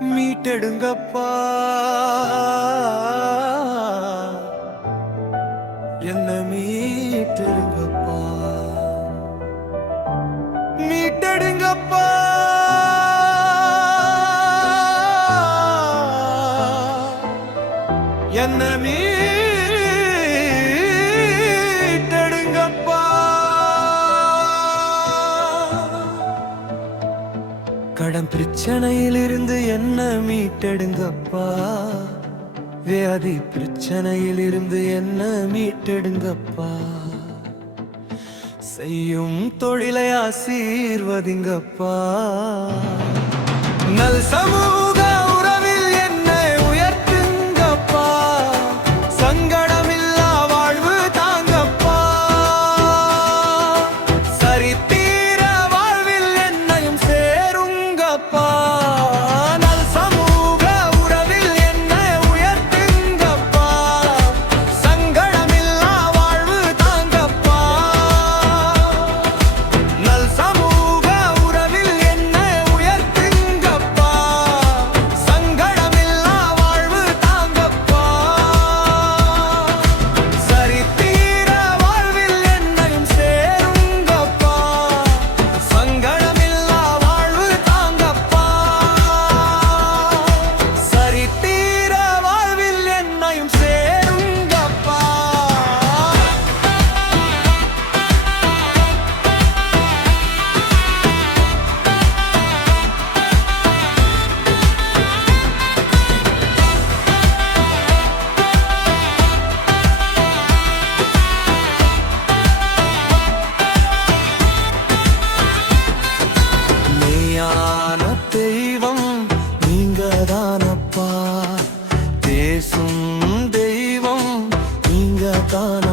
மீட்டெடுங்கப்பா. என்ன மீட்டெடுங்கப்பா. மீட்டெடுங்கப்பா. என்ன மீ கடன் பிரச்சனையிலிருந்து என்ன மீட்டெடுங்கப்பா? வியாதி பிரச்சனையிலிருந்து என்ன மீட்டெடுங்கப்பா? செய்யும் தொழிலை ஆசீர்வதிங்கப்பா. நல் சமூக gone.